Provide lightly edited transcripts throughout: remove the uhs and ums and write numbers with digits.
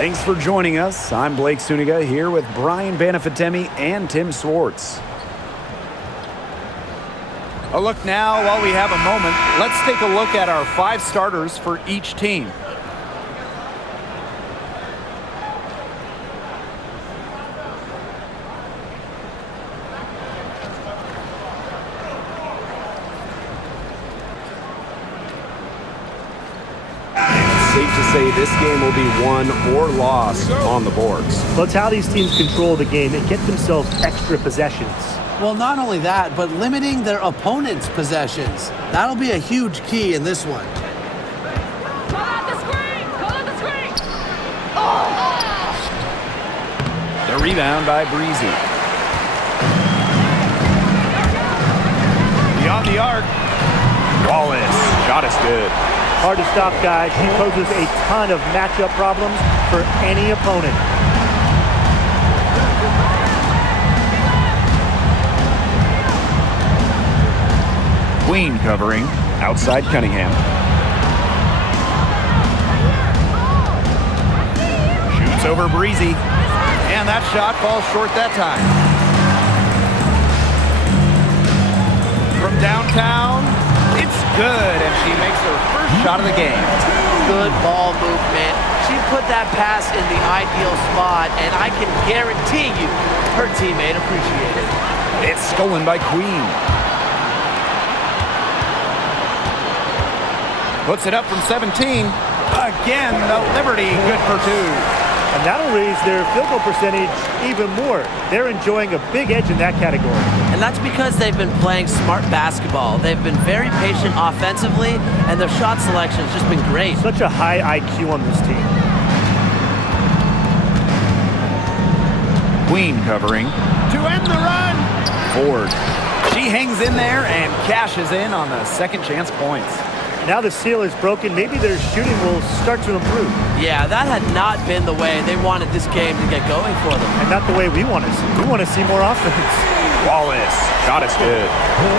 Thanks for joining us. I'm Blake Suniga here with Brian Banafitemi and Tim Swartz. A look now while we have a moment. Let's take a look at our 5 starters for each team. Safe to say this game will be won or lost on the boards. Well, it's how these teams control the game and get themselves extra possessions. Well, not only that, but limiting their opponent's possessions. That'll be a huge key in this one. Call out the screen! Call out the screen! Oh! The rebound by Breezy. Beyond the arc. Wallace. Shot is good. Hard to stop, guys. He poses a ton of matchup problems for any opponent. Queen covering. Outside Cunningham. Shoots over Breezy. And that shot falls short that time. From downtown, it's good, and she makes her first shot of the game. Good ball movement. She put that pass in the ideal spot, and I can guarantee you her teammate appreciated it. It's stolen by Queen. Puts it up from 17. Again, the Liberty, good for 2. And that'll raise their field goal percentage even more. They're enjoying a big edge in that category. And that's because they've been playing smart basketball. They've been very patient offensively, and their shot selection has just been great. Such a high IQ on this team. Queen covering. To end the run. Ford. She hangs in there and cashes in on the second chance points. Now the seal is broken. Maybe their shooting will start to improve. Yeah, that had not been the way they wanted this game to get going for them. And not the way we want to see. We want to see more offense. Wallace. Shot is good.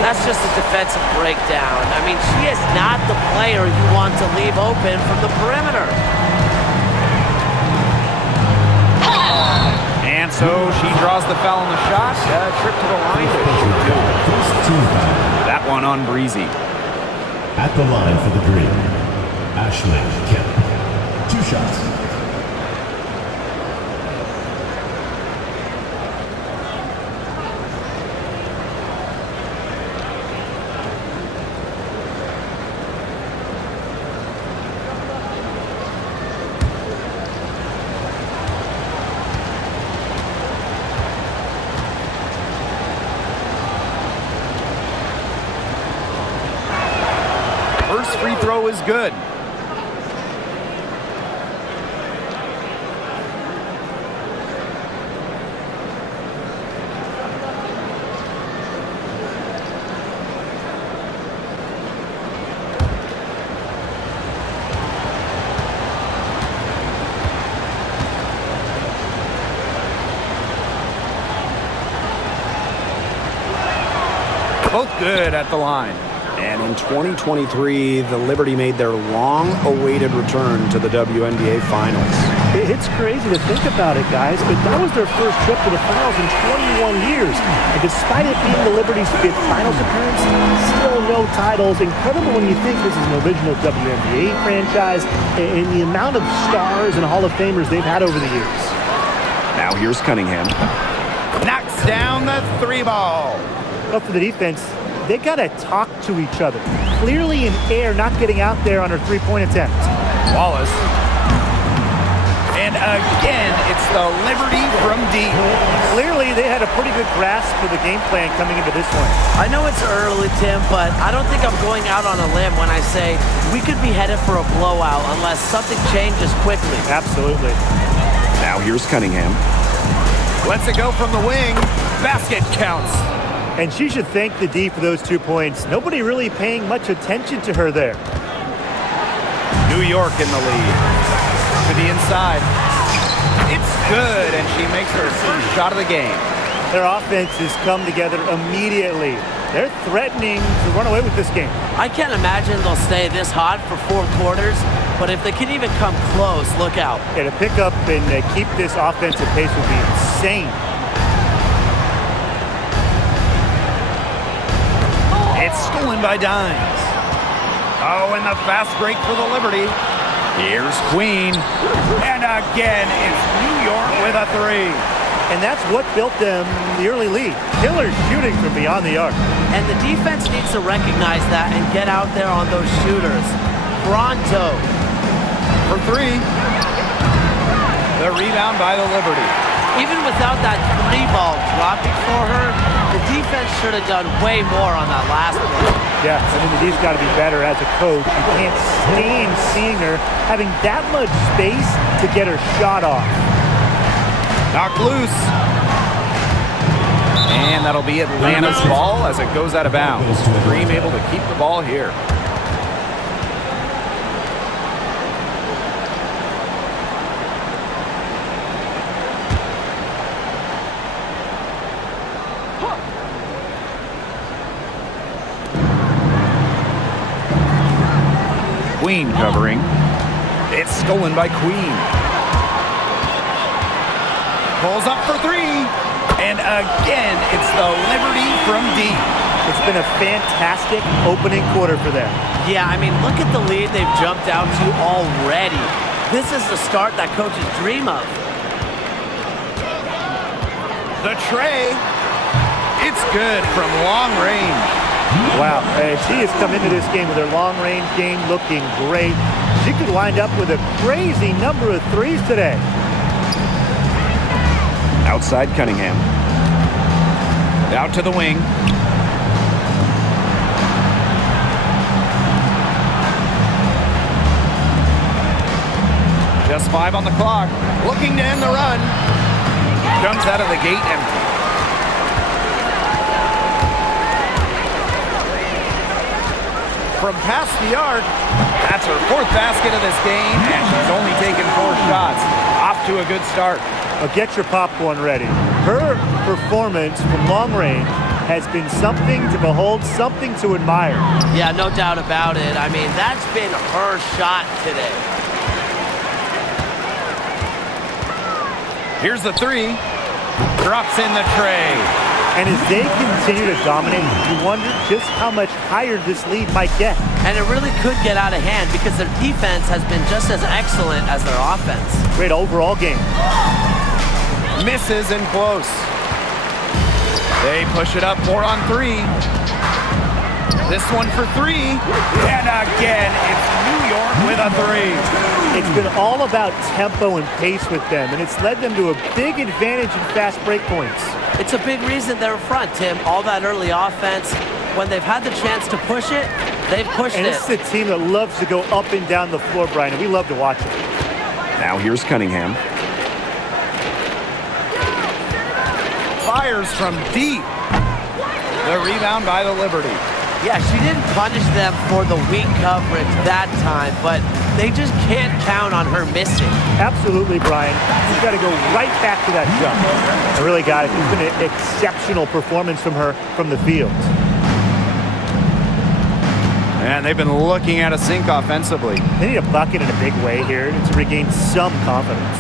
That's just a defensive breakdown. I mean, she is not the player you want to leave open from the perimeter. And so she draws the foul on the shot. Trip to the line to shoot 2. That one on Breezy. At the line for the Dream, Ashley Kemp. 2 shots. First free throw is good. Both good at the line. And in 2023, the Liberty made their long-awaited return to the WNBA Finals. It's crazy to think about it, guys, but that was their first trip to the finals in 21 years. And despite it being the Liberty's 5th finals appearance, still no titles. Incredible when you think this is an original WNBA franchise and the amount of stars and Hall of Famers they've had over the years. Now here's Cunningham. Knocks down the 3 ball. But for the defense, they got to talk to each other. Clearly in air, not getting out there on her 3-point attempt. Wallace. And again, it's the Liberty from deep. Clearly, they had a pretty good grasp of the game plan coming into this one. I know it's early, Tim, but I don't think I'm going out on a limb when I say we could be headed for a blowout unless something changes quickly. Absolutely. Now here's Cunningham. Lets it go from the wing. Basket counts. And she should thank the D for those 2 points. Nobody really paying much attention to her there. New York in the lead. To the inside. It's good, and she makes her first shot of the game. Their offense has come together immediately. They're threatening to run away with this game. I can't imagine they'll stay this hot for 4 quarters. but if they can even come close, look out. Yeah, to pick up and keep this offensive pace would be insane. It's stolen by Dimes. Oh, and the fast break for the Liberty. Here's Queen. And again, it's New York with a 3. And that's what built them the early lead. Killer shooting from beyond the arc. And the defense needs to recognize that and get out there on those shooters. Pronto. For 3. The rebound by the Liberty. Even without that 3-ball dropping for her, the defense should have done way more on that last one. Yeah, I mean, he's got to be better as a coach. You can't stand seeing her having that much space to get her shot off. Knocked loose. And that'll be Atlanta's ball as it goes out of bounds. Dream able to keep the ball here. Queen covering. It's stolen by Queen. Pulls up for 3. And again, it's the Liberty from deep. It's been a fantastic opening quarter for them. Yeah, I mean, look at the lead they've jumped out to already. This is the start that coaches dream of. The tray. It's good from long range. Wow, she has come into this game with her long-range game looking great. She could wind up with a crazy number of 3s today. Outside Cunningham. Out to the wing. Just 5 on the clock. Looking to end the run. Comes out of the gate empty. From past the arc, that's her 4th basket of this game, and she's only taken 4 shots. Off to a good start. Well, get your popcorn ready. Her performance from long range has been something to behold, something to admire. Yeah, no doubt about it. I mean, that's been her shot today. Here's the 3. Drops in the tray. And as they continue to dominate, you wonder just how much higher this lead might get. And it really could get out of hand because their defense has been just as excellent as their offense. Great overall game. Misses and close. They push it up 4 on 3. This one for 3. And again, it's New York with a 3. It's been all about tempo and pace with them, and it's led them to a big advantage in fast break points. It's a big reason they're in front, Tim. All that early offense, when they've had the chance to push it, they've pushed And it. this is a team that loves to go up and down the floor, Brian, and we love to watch it. Now here's Cunningham. Fires from deep. The rebound by the Liberty. Yeah, she didn't punish them for the weak coverage that time, but they just can't count on her missing. Absolutely, Brian. You've got to go right back to that jump. I really got it. It's been an exceptional performance from her from the field. And they've been looking at a sink offensively. They need a bucket in a big way here to regain some confidence.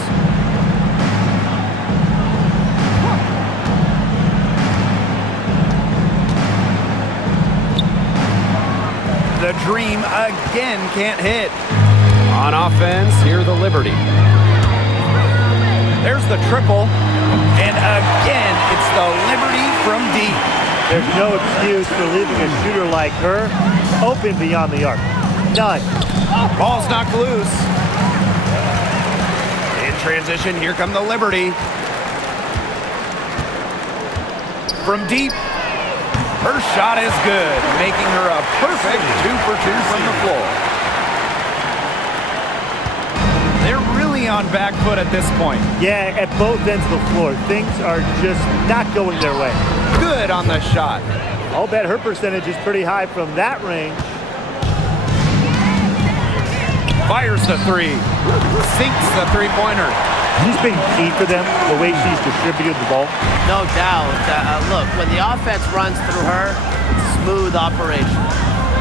The Dream again can't hit. On offense, here the Liberty. There's the triple. And again, it's the Liberty from deep. There's no excuse for leaving a shooter like her open beyond the arc. None. Ball's knocked loose. In transition, here come the Liberty. From deep. Her shot is good, making her a perfect 2 for 2 from the floor. They're really on back foot at this point. Yeah, at both ends of the floor. Things are just not going their way. Good on the shot. I'll bet her percentage is pretty high from that range. Fires the 3. Sinks the 3-pointer. She's been key for them, the way she's distributed the ball. No doubt. Look, when the offense runs through her, it's smooth operation.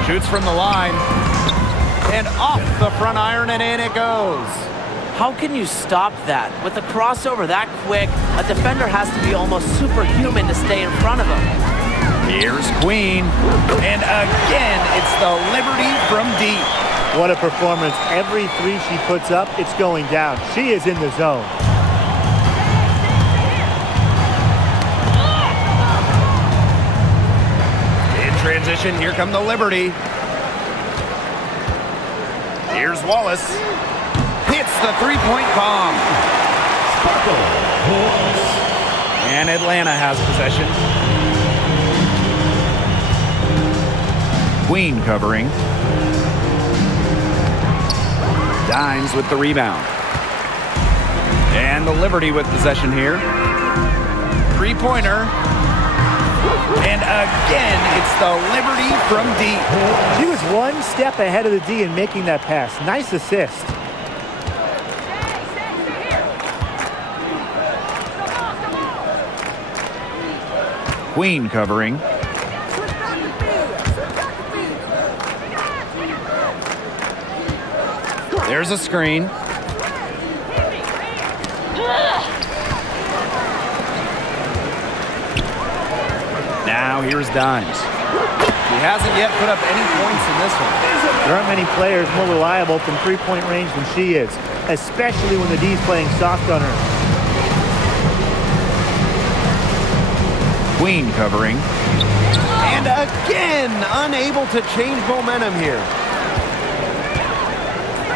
Shoots from the line. And off the front iron and in it goes. How can you stop that? With a crossover that quick, a defender has to be almost superhuman to stay in front of him. Here's Queen. And again, it's the Liberty from deep. What a performance. Every three she puts up, it's going down. She is in the zone. In transition, here come the Liberty. Here's Wallace. Hits the three-point bomb. And Atlanta has possession. Queen covering. Dimes with the rebound. And the Liberty with possession here. Three-pointer. And again, it's the Liberty from deep. She was one step ahead of the D in making that pass. Nice assist. Queen covering. There's a screen. Now here's Dimes. He hasn't yet put up any points in this one. There aren't many players more reliable from three-point range than she is, especially when the D's playing soft on her. Queen covering. And again, unable to change momentum here.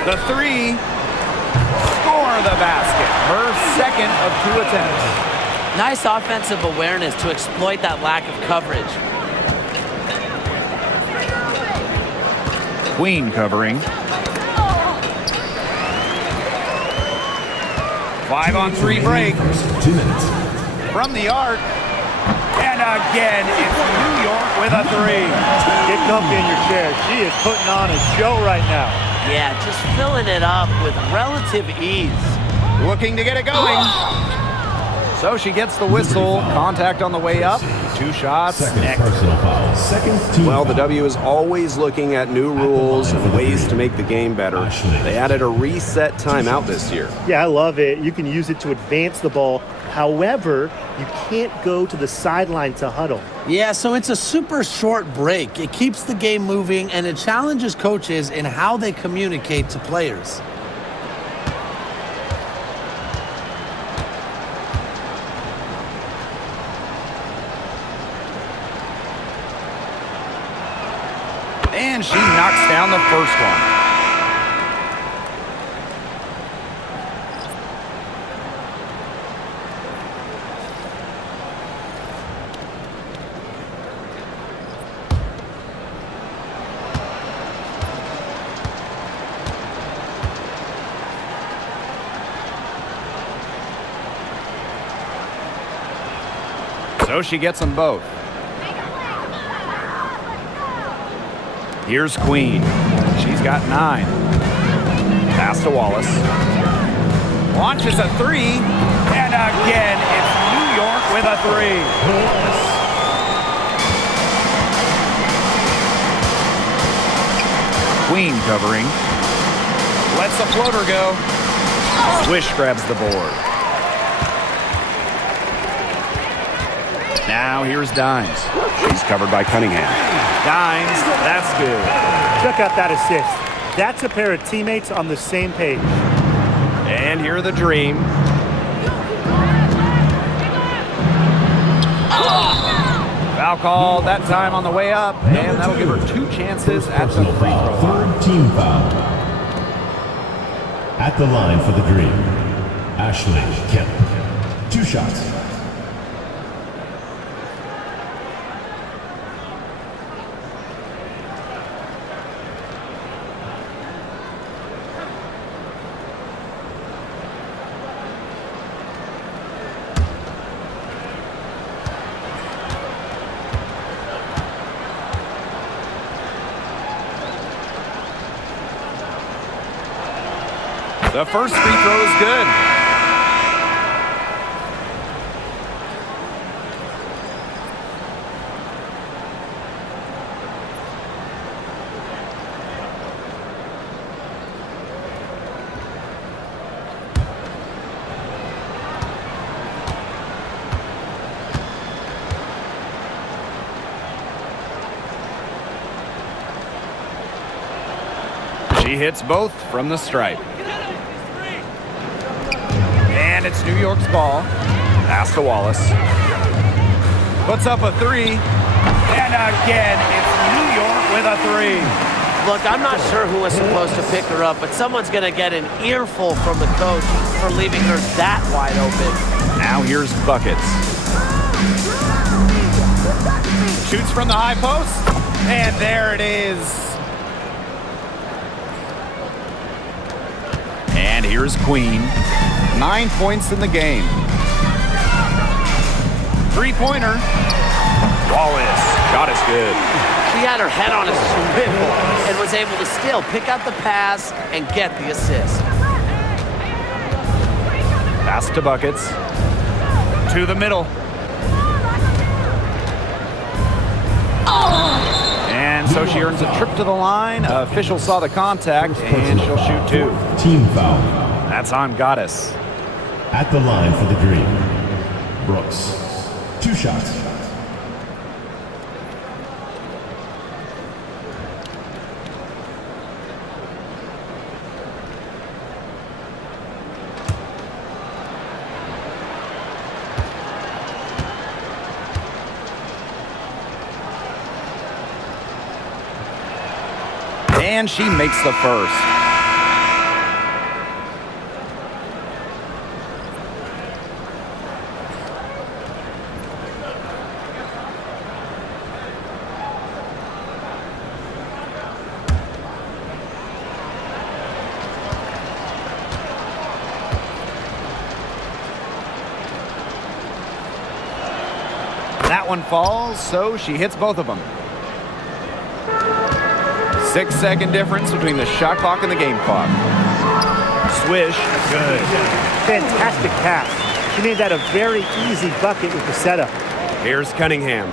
The three. Score the basket. Her second of 2 attempts. Nice offensive awareness to exploit that lack of coverage. Queen covering. 5-on-3 break. 2 minutes. From the arc. And again, it's New York with a three. Get comfy in your chair. She is putting on a show right now. Yeah, just filling it up with relative ease. Looking to get it going. So she gets the whistle. Contact on the way up. 2 shots. Second personal foul. Second team Well, the foul. W is always looking at new rules and ways to make the game better. They added a reset timeout this year. Yeah, I love it. You can use it to advance the ball. However, you can't go to the sideline to huddle. Yeah, so it's a super short break. It keeps the game moving and it challenges coaches in how they communicate to players. And she knocks down the first one. So she gets them both. Here's Queen. She's got 9. Pass to Wallace. Launches a three. And again, it's New York with a three. Queen covering. Lets the floater go. Swish grabs the board. Now here's Dimes. She's covered by Cunningham. Dimes, that's good. Check out that assist. That's a pair of teammates on the same page. And here are the Dream. Foul call that time on the way up, and that'll give her 2 chances at the Personal free foul. throw line. Third team foul. At the line for the Dream, Ashley Kemp. 2 shots. The first free throw is good. She hits both from the stripe. And it's New York's ball. Pass to Wallace. Puts up a three. And again, it's New York with a three. Look, I'm not sure who was supposed to pick her up, but someone's going to get an earful from the coach for leaving her that wide open. Now here's Buckets. Shoots from the high post. And there it is. And here's Queen. 9 points in the game. Three-pointer. Wallace. Shot is good. She had her head on a swivel and was able to still pick out the pass and get the assist. Pass to Buckets. To the middle. And so she earns a trip to the line. Official saw the contact, and she'll shoot two. Team foul. That's on Goddess. At the line for the Dream, Brooks. 2 shots. And she makes the first. That one falls, so she hits both of them. 6-second difference between the shot clock and the game clock. Swish, good. Fantastic pass. She made that a very easy bucket with the setup. Here's Cunningham.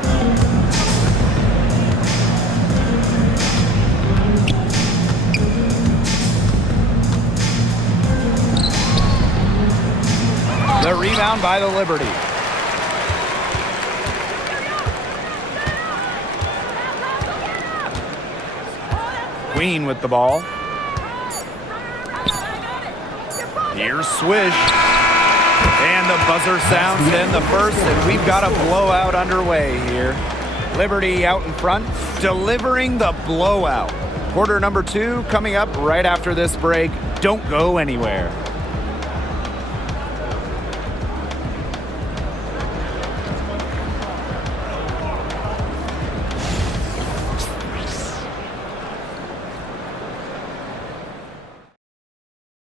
The rebound by the Liberty. Queen with the ball. Here's Swish. And the buzzer sounds in the first, and we've got a blowout underway here. Liberty out in front, delivering the blowout. Quarter number 2 coming up right after this break. Don't go anywhere.